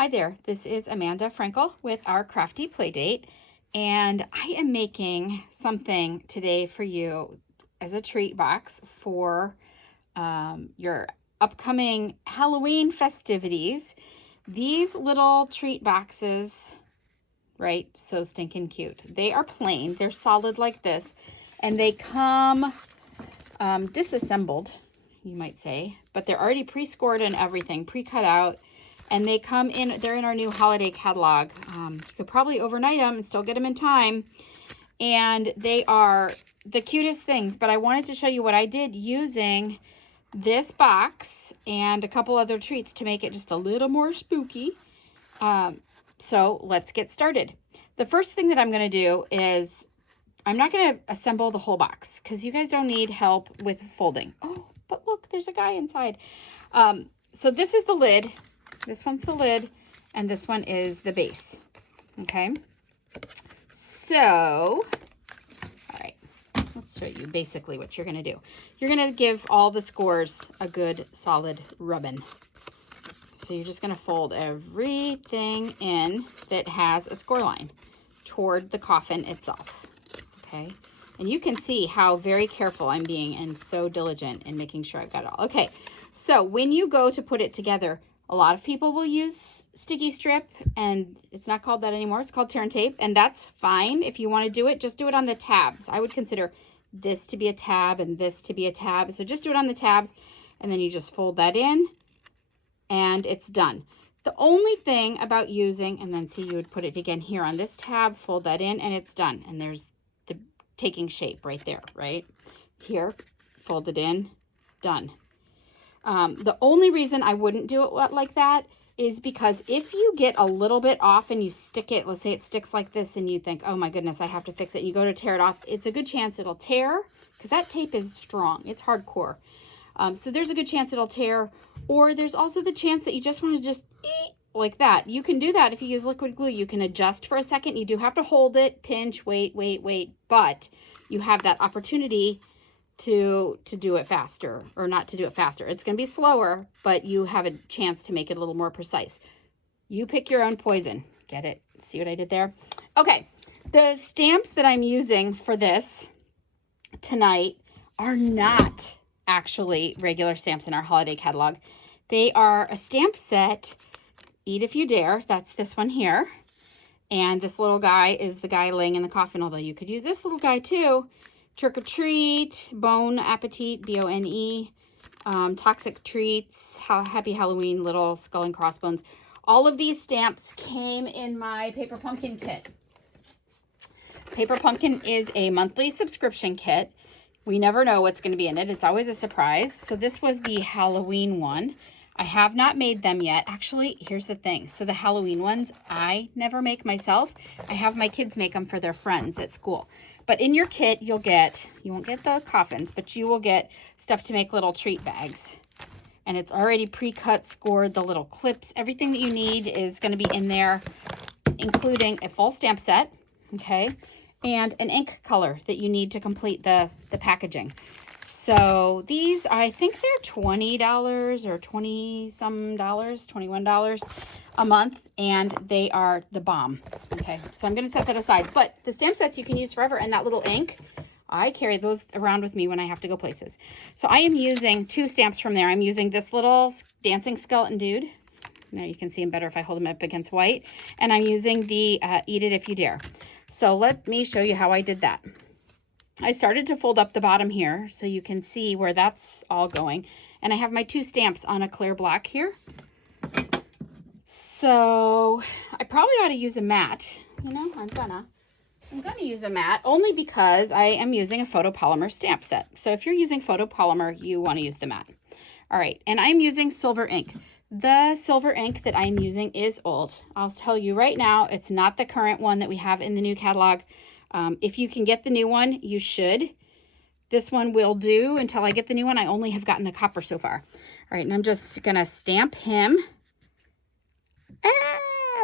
Hi there, this is Amanda Frankel with our Crafty Playdate, and I am making something today for you as a treat box for your upcoming Halloween festivities. These little treat boxes, right, so stinking cute. They are plain, they're solid like this, and they come disassembled, you might say, but they're already pre-scored and everything, pre-cut out. And they come in, they're in our new holiday catalog. You could probably overnight them and still get them in time. And they are the cutest things, but I wanted to show you what I did using this box and a couple other treats to make it just a little more spooky. So let's get started. The first thing that I'm gonna do is, I'm not gonna assemble the whole box because you guys don't need help with folding. Oh, but look, there's a guy inside. So this is the lid. This one's the lid, and this one is the base, okay? So, all right, let's show you basically what you're gonna do. You're gonna give all the scores a good solid rubbing. So you're just gonna fold everything in that has a score line toward the coffin itself, okay? And you can see how very careful I'm being and so diligent in making sure I've got it all. Okay, so when you go to put it together, a lot of people will use sticky strip, and it's not called that anymore. It's called tear and tape, and that's fine. If you want to do it, just do it on the tabs. I would consider this to be a tab and this to be a tab. So just do it on the tabs, and then you just fold that in, and it's done. The only thing about using, and then see, you would put it again here on this tab, fold that in, and it's done. And there's the taking shape right there, right? Here, fold it in, done. The only reason I wouldn't do it like that is because if you get a little bit off and you stick it, let's say it sticks like this and you think, oh my goodness, I have to fix it. And you go to tear it off, it's a good chance it'll tear because that tape is strong. It's hardcore. So there's a good chance it'll tear, or there's also the chance that you just want to just like that. You can do that if you use liquid glue. You can adjust for a second. You do have to hold it, pinch, wait, but you have that opportunity to do it faster, or not to do it faster. It's going to be slower, but you have a chance to make it a little more precise. You pick your own poison. Get it? See what I did there? Okay, the stamps that I'm using for this tonight are not actually regular stamps in our holiday catalog. They are a stamp set, Eat If You Dare. That's this one here. And this little guy is the guy laying in the coffin, although you could use this little guy too. Trick or Treat, Bon Appetit, B-O-N-E, Toxic Treats, Happy Halloween, Little Skull and Crossbones. All of these stamps came in my Paper Pumpkin kit. Paper Pumpkin is a monthly subscription kit. We never know what's going to be in it. It's always a surprise. So this was the Halloween one. I have not made them yet. Actually, here's the thing. So the Halloween ones, I never make myself. I have my kids make them for their friends at school. But in your kit, you won't get the coffins, but you will get stuff to make little treat bags. And it's already pre-cut, scored, the little clips. Everything that you need is going to be in there, including a full stamp set, okay, and an ink color that you need to complete the packaging. So these, I think they're $20 or 20-some dollars, $21 a month, and they are the bomb. Okay, so I'm going to set that aside. But the stamp sets you can use forever, and that little ink, I carry those around with me when I have to go places. So I am using two stamps from there. I'm using this little dancing skeleton dude. Now you can see him better if I hold him up against white. And I'm using the Eat It If You Dare. So let me show you how I did that. I started to fold up the bottom here so you can see where that's all going. And I have my two stamps on a clear block here. So I probably ought to use a mat. You know, I'm gonna use a mat only because I am using a photopolymer stamp set. So if you're using photopolymer, you want to use the mat. All right, and I'm using silver ink. The silver ink that I'm using is old. I'll tell you right now, it's not the current one that we have in the new catalog. If you can get the new one, you should. This one will do until I get the new one. I only have gotten the copper so far. All right, and I'm just gonna stamp him.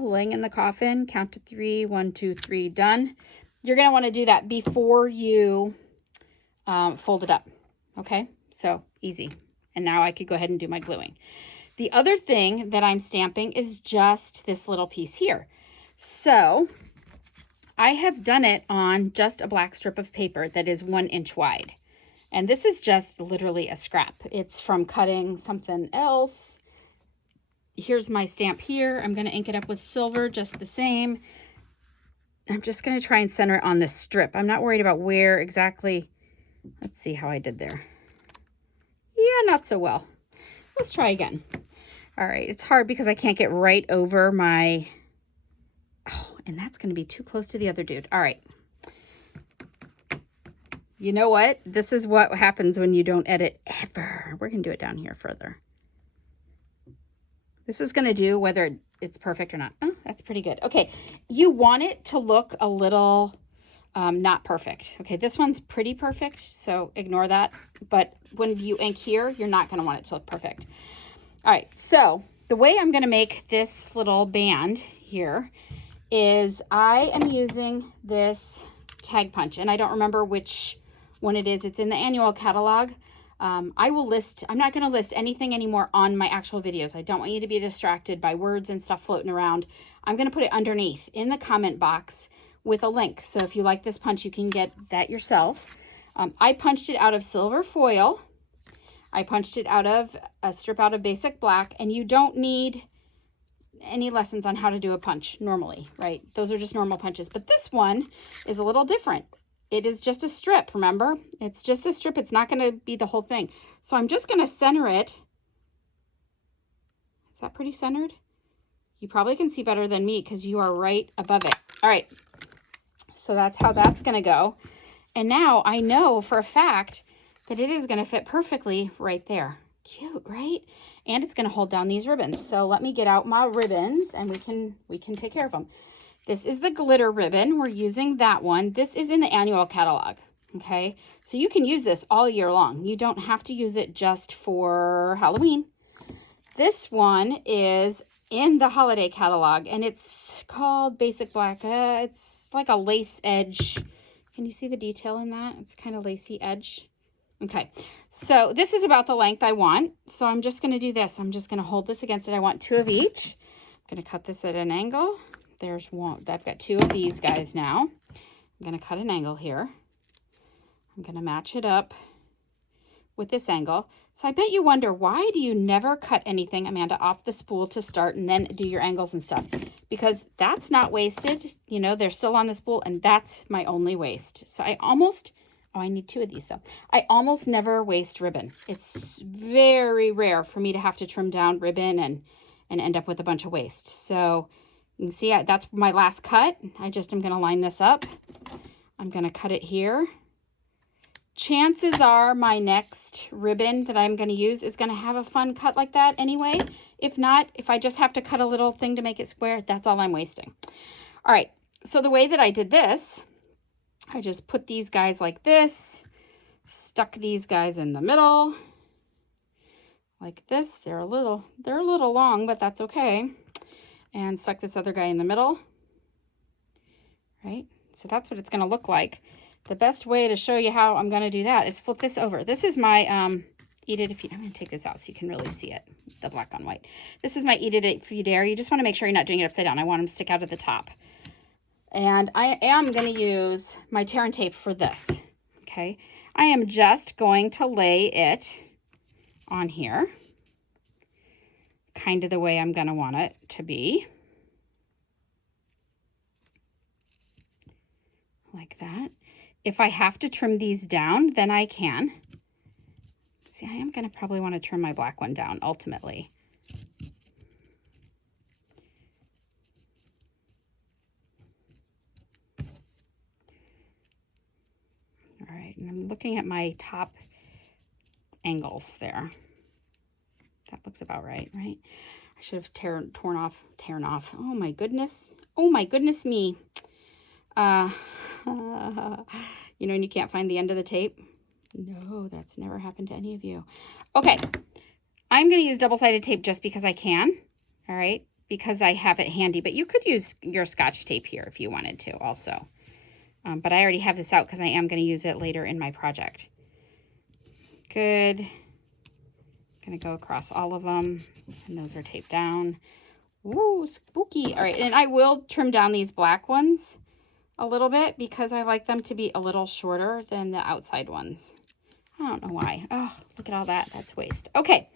Laying in the coffin, count to 3, 1, 2, 3, done. You're gonna wanna do that before you fold it up, okay? So easy. And now I could go ahead and do my gluing. The other thing that I'm stamping is just this little piece here. So I have done it on just a black strip of paper that is 1 inch wide. And this is just literally a scrap. It's from cutting something else. Here's my stamp here. I'm going to ink it up with silver just the same. I'm just going to try and center it on this strip. I'm not worried about where exactly. Let's see how I did there. Yeah, not so well. Let's try again. All right, it's hard because I can't get right over my, oh, and that's going to be too close to the other dude. All right. You know what? This is what happens when you don't edit ever. We're going to do it down here further. This is going to do whether it's perfect or not. Oh, that's pretty good. Okay, you want it to look a little not perfect. Okay, this one's pretty perfect, so ignore that. But when you ink here, you're not going to want it to look perfect. All right, so the way I'm going to make this little band here is I am using this tag punch, and I don't remember which one it is. It's in the annual catalog. I will list, I'm not going to list anything anymore on my actual videos. I don't want you to be distracted by words and stuff floating around. I'm going to put it underneath in the comment box with a link. So if you like this punch, you can get that yourself. I punched it out of silver foil. I punched it out of a strip out of basic black, and you don't need any lessons on how to do a punch normally, right? Those are just normal punches. But this one is a little different. It is just a strip, remember? It's just a strip. It's not going to be the whole thing. So I'm just going to center it. Is that pretty centered? You probably can see better than me because you are right above it. All right. So that's how that's going to go. And now I know for a fact that it is going to fit perfectly right there. Cute, right? And it's going to hold down these ribbons. So let me get out my ribbons and we can take care of them. This is the glitter ribbon. We're using that one. This is in the annual catalog, okay? So you can use this all year long. You don't have to use it just for Halloween. This one is in the holiday catalog, and it's called Basic Black. It's like a lace edge. Can you see the detail in that? It's kind of lacy edge. Okay, so this is about the length I want. So I'm just going to do this. I'm just going to hold this against it. I want 2 of each. I'm going to cut this at an angle. There's one. I've got 2 of these guys now. I'm going to cut an angle here. I'm going to match it up with this angle. So I bet you wonder, why do you never cut anything, Amanda, off the spool to start and then do your angles and stuff? Because that's not wasted. You know, they're still on the spool, and that's my only waste. So I almost, oh, I need 2 of these though. I almost never waste ribbon. It's very rare for me to have to trim down ribbon and end up with a bunch of waste. So you can see that's my last cut. I just am going to line this up. I'm going to cut it here. Chances are my next ribbon that I'm going to use is going to have a fun cut like that anyway. If not, if I just have to cut a little thing to make it square, that's all I'm wasting. All right, so the way that I did this, I just put these guys like this, stuck these guys in the middle like this. They're a little long, but that's okay. And stuck this other guy in the middle, right? So that's what it's going to look like. The best way to show you how I'm going to do that is flip this over. This is my Eat It If You... I'm going to take this out so you can really see it, the black on white. This is my Eat It If You Dare. You just want to make sure you're not doing it upside down. I want them to stick out at the top. And I am going to use my tear and tape for this, okay? I am just going to lay it on here, kind of the way I'm going to want it to be. Like that. If I have to trim these down, then I can. See, I am going to probably want to trim my black one down ultimately. All right, and I'm looking at my top angles there. That looks about right, right? I should have torn off. Oh my goodness. Oh my goodness me. You know, and you can't find the end of the tape. No, that's never happened to any of you. Okay, I'm going to use double-sided tape just because I can, all right, because I have it handy. But you could use your Scotch tape here if you wanted to also. But I already have this out because I am going to use it later in my project. Good. Gonna go across all of them, and those are taped down. Ooh, spooky. All right, and I will trim down these black ones a little bit because I like them to be a little shorter than the outside ones. I don't know why. Oh, look at all that. That's waste. Okay,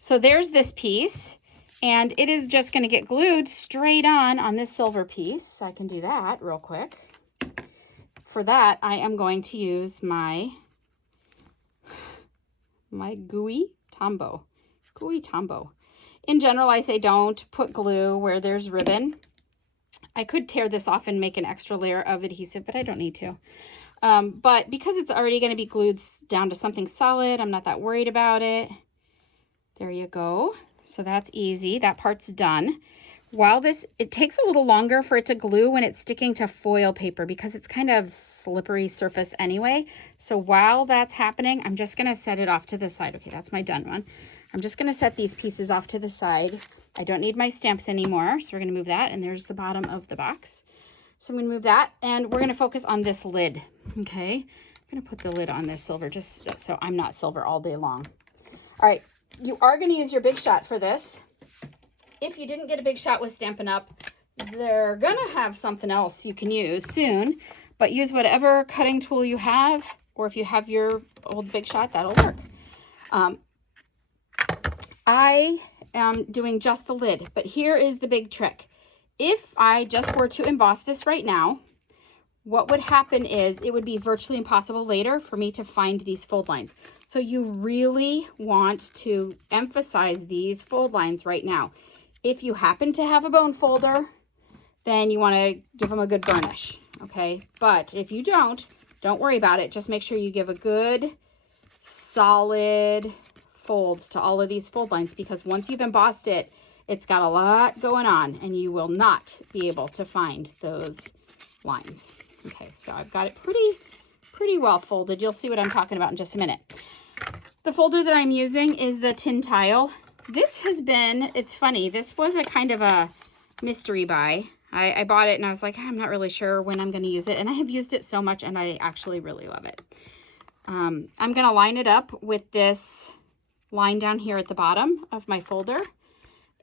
so there's this piece, and it is just going to get glued straight on this silver piece. I can do that real quick. For that, I am going to use my gooey Tombow. Gooey Tombow. In general, I say don't put glue where there's ribbon. I could tear this off and make an extra layer of adhesive, but I don't need to. But because it's already going to be glued down to something solid, I'm not that worried about it. There you go. So that's easy. That part's done. While it takes a little longer for it to glue when it's sticking to foil paper because it's kind of slippery surface anyway. So while that's happening, I'm just going to set it off to the side. Okay, that's my done one. I'm just going to set these pieces off to the side. I don't need my stamps anymore, so we're going to move that, and there's the bottom of the box. So I'm going to move that, and we're going to focus on this lid, okay? I'm going to put the lid on this silver just so I'm not silver all day long. All right, you are going to use your Big Shot for this. If you didn't get a Big Shot with Stampin' Up, they're going to have something else you can use soon, but use whatever cutting tool you have, or if you have your old Big Shot, that'll work. I am doing just the lid, but here is the big trick. If I just were to emboss this right now, what would happen is it would be virtually impossible later for me to find these fold lines. So you really want to emphasize these fold lines right now. If you happen to have a bone folder, then you want to give them a good burnish, okay? But if you don't worry about it. Just make sure you give a good, solid folds to all of these fold lines, because once you've embossed it, it's got a lot going on and you will not be able to find those lines. Okay, so I've got it pretty well folded. You'll see what I'm talking about in just a minute. The folder that I'm using is the tin tile. This has been, it's funny, this was a kind of a mystery buy. I bought it and I was like, I'm not really sure when I'm going to use it. And I have used it so much and I actually really love it. I'm going to line it up with this line down here at the bottom of my folder.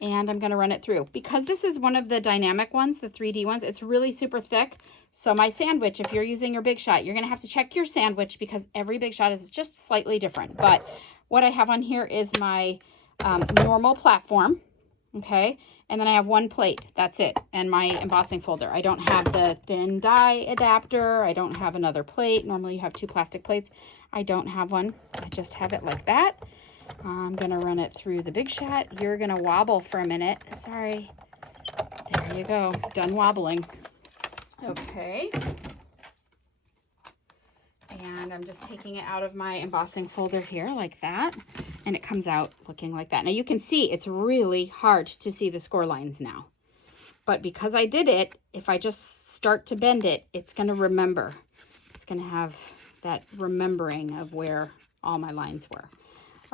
And I'm going to run it through. Because this is one of the dynamic ones, the 3D ones, it's really super thick. So my sandwich, if you're using your Big Shot, you're going to have to check your sandwich because every Big Shot is just slightly different. But what I have on here is my normal platform, okay? And then I have one plate, that's it, and my embossing folder. I don't have the thin die adapter. I don't have another plate. Normally you have 2 plastic plates. I don't have one. I just have it like that. I'm going to run it through the Big Shot. You're going to wobble for a minute. Sorry. There you go. Done wobbling. Okay. And I'm just taking it out of my embossing folder here like that. And it comes out looking like that. Now you can see it's really hard to see the score lines now. But because I did it, if I just start to bend it, it's going to remember. It's going to have that remembering of where all my lines were.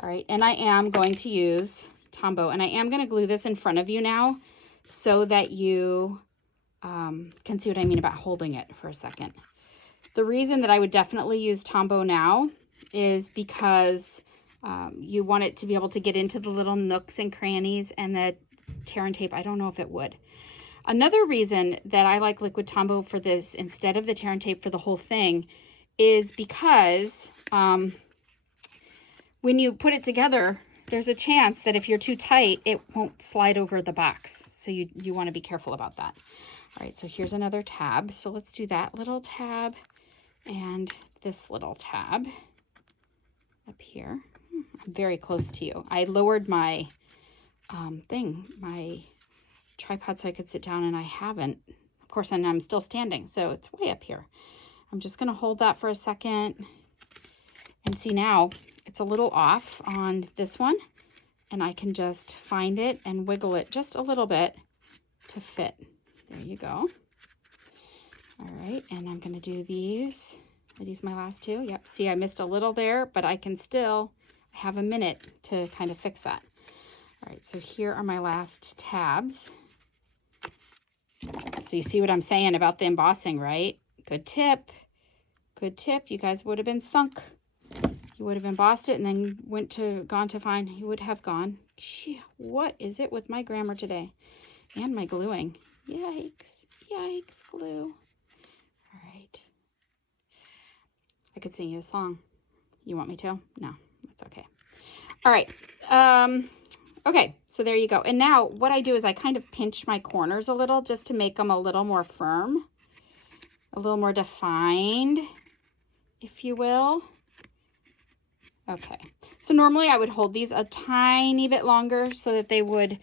All right, and I am going to use Tombow, and I am going to glue this in front of you now so that you can see what I mean about holding it for a second. The reason that I would definitely use Tombow now is because you want it to be able to get into the little nooks and crannies, and the tear and tape, I don't know if it would. Another reason that I like liquid Tombow for this instead of the tear and tape for the whole thing is because when you put it together, there's a chance that if you're too tight, it won't slide over the box. So you want to be careful about that. All right, so here's another tab. So let's do that little tab and this little tab up here. I'm very close to you. I lowered my my tripod so I could sit down, and I haven't. Of course, and I'm still standing, so it's way up here. I'm just going to hold that for a second and see now. It's a little off on this one, and I can just find it and wiggle it just a little bit to fit. There you go. All right, and I'm going to do these. Are these my last 2? Yep, see, I missed a little there, but I can still have a minute to kind of fix that. All right, so here are my last tabs. So you see what I'm saying about the embossing, right? Good tip. Good tip. You guys would have been sunk. He would have embossed it and then gone to find, he would have gone. Gee, what is it with my grammar today? And my gluing. Yikes. Yikes, glue. All right. I could sing you a song. You want me to? No, that's okay. All right. Okay, so there you go. And now what I do is I kind of pinch my corners a little just to make them a little more firm, a little more defined, if you will. Okay, so normally I would hold these a tiny bit longer so that they would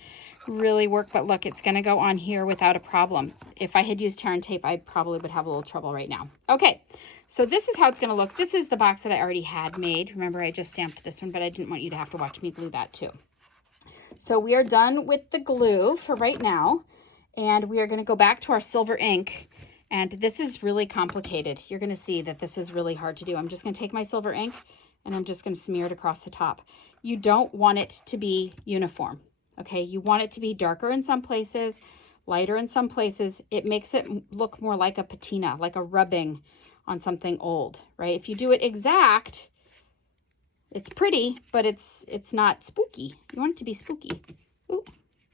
really work, but look, it's gonna go on here without a problem. If I had used tear and tape, I probably would have a little trouble right now. Okay, so this is how it's gonna look. This is the box that I already had made. Remember, I just stamped this one, but I didn't want you to have to watch me glue that too. So we are done with the glue for right now, and we are gonna go back to our silver ink. And this is really complicated. You're gonna see that this is really hard to do. I'm just gonna take my silver ink and I'm just gonna smear it across the top. You don't want it to be uniform, okay? You want it to be darker in some places, lighter in some places. It makes it look more like a patina, like a rubbing on something old, right? If you do it exact, it's pretty, but it's not spooky. You want it to be spooky. Ooh,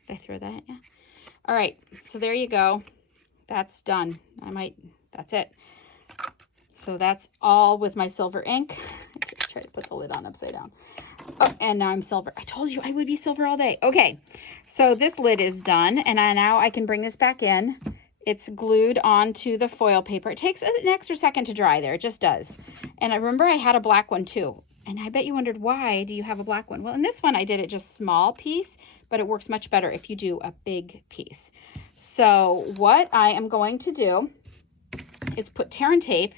did I throw that? Yeah. All right, so there you go. That's done. That's it. So that's all with my silver ink. I just tried to put the lid on upside down. Oh, and now I'm silver. I told you I would be silver all day. Okay, so this lid is done, and now I can bring this back in. It's glued onto the foil paper. It takes an extra second to dry there. It just does. And I remember I had a black one too. And I bet you wondered, why do you have a black one? Well, in this one, I did it just small piece, but it works much better if you do a big piece. So what I am going to do is put tear and tape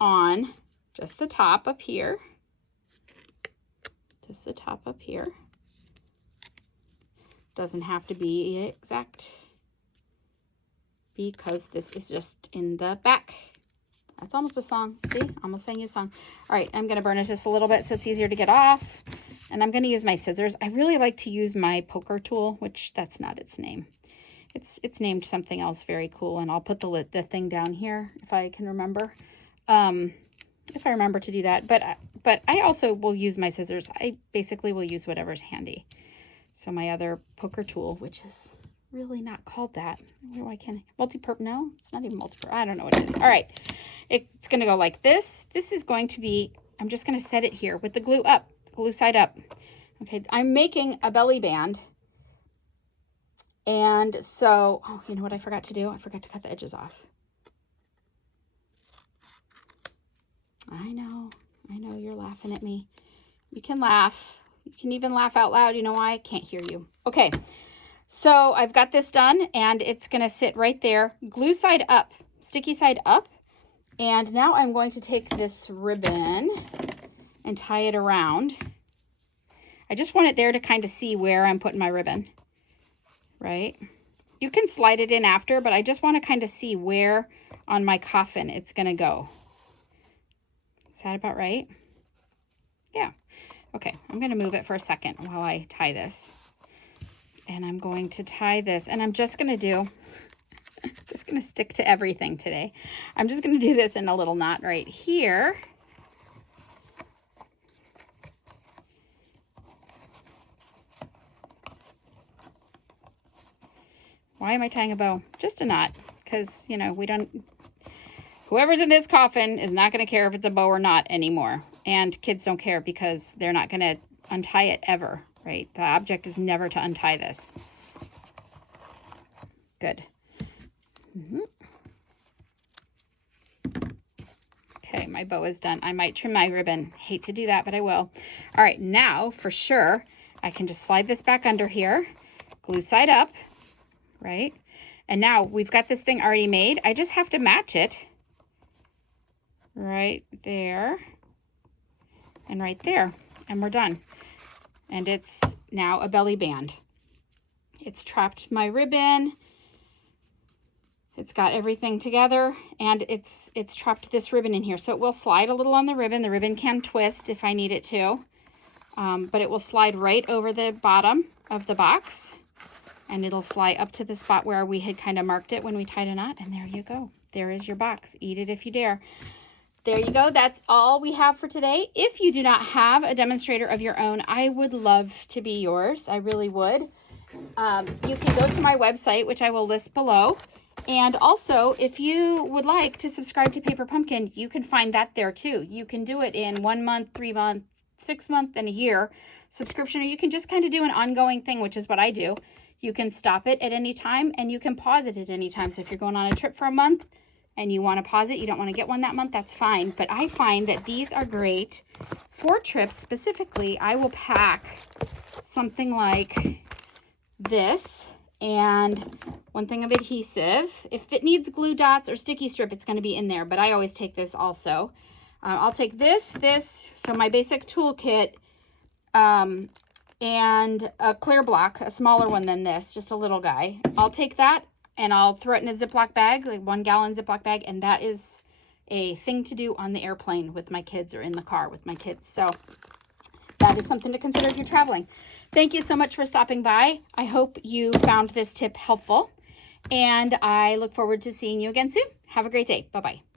on just the top up here. Just the top up here. Doesn't have to be exact because this is just in the back. That's almost a song. See, almost sang you a song. All right, I'm going to burnish this a little bit so it's easier to get off. And I'm going to use my scissors. I really like to use my poker tool, which that's not its name. It's named something else very cool, and I'll put the thing down here if I can remember. If I remember to do that. But I also will use my scissors. I basically will use whatever's handy. So my other poker tool, which is really not called that. Why can't I? Multi-purpose? No, it's not even multi-purpose. I don't know what it is. All right. It's going to go like this. This is going to be, I'm just going to set it here with the glue up, glue side up. Okay, I'm making a belly band. And so, oh, you know what I forgot to do? I forgot to cut the edges off. I know, you're laughing at me. You can laugh. You can even laugh out loud. You know why? I can't hear you. Okay, so I've got this done, and it's going to sit right there, glue side up, sticky side up. And now I'm going to take this ribbon and tie it around. I just want it there to kind of see where I'm putting my ribbon, right? You can slide it in after, but I just want to kind of see where on my coffin it's going to go. Is that about right? Yeah. Okay, I'm going to move it for a second while I tie this. And I'm going to tie this, and I'm just going to do, just going to stick to everything today. I'm just going to do this in a little knot right here. Why am I tying a bow? Just a knot, because, you know, whoever's in this coffin is not going to care if it's a bow or not anymore. And kids don't care because they're not going to untie it ever, right? The object is never to untie this. Good. Okay, my bow is done. I might trim my ribbon. Hate to do that, but I will. All right, now for sure, I can just slide this back under here, glue side up, right? And now we've got this thing already made. I just have to match it right there and right there, and we're done. And it's now a belly band. It's trapped my ribbon. It's got everything together, and it's trapped this ribbon in here. So it will slide a little on the ribbon. The ribbon can twist if I need it to, but it will slide right over the bottom of the box, and it'll slide up to the spot where we had kind of marked it when we tied a knot, and there you go. There is your box. Eat it if you dare. there you go. That's all we have for today. If you do not have a demonstrator of your own, I would love to be yours. I really would. You can go to my website, which I will list below. And also, if you would like to subscribe to Paper Pumpkin, you can find that there too. You can do it in 1 month, 3 month, 6 month, and a year subscription, or you can just kind of do an ongoing thing, which is what I do. You can stop it at any time and you can pause it at any time. So if you're going on a trip for a month and you want to pause it, you don't want to get one that month, that's fine. But I find that these are great for trips. Specifically, I will pack something like this and one thing of adhesive. If it needs glue dots or sticky strip, it's going to be in there, but I always take this also. I'll take this, so my basic toolkit, and a clear block, a smaller one than this, just a little guy. I'll take that and I'll throw it in a Ziploc bag, like 1 gallon Ziploc bag, and that is a thing to do on the airplane with my kids or in the car with my kids. So that is something to consider if you're traveling. Thank you so much for stopping by. I hope you found this tip helpful, and I look forward to seeing you again soon. Have a great day. Bye-bye.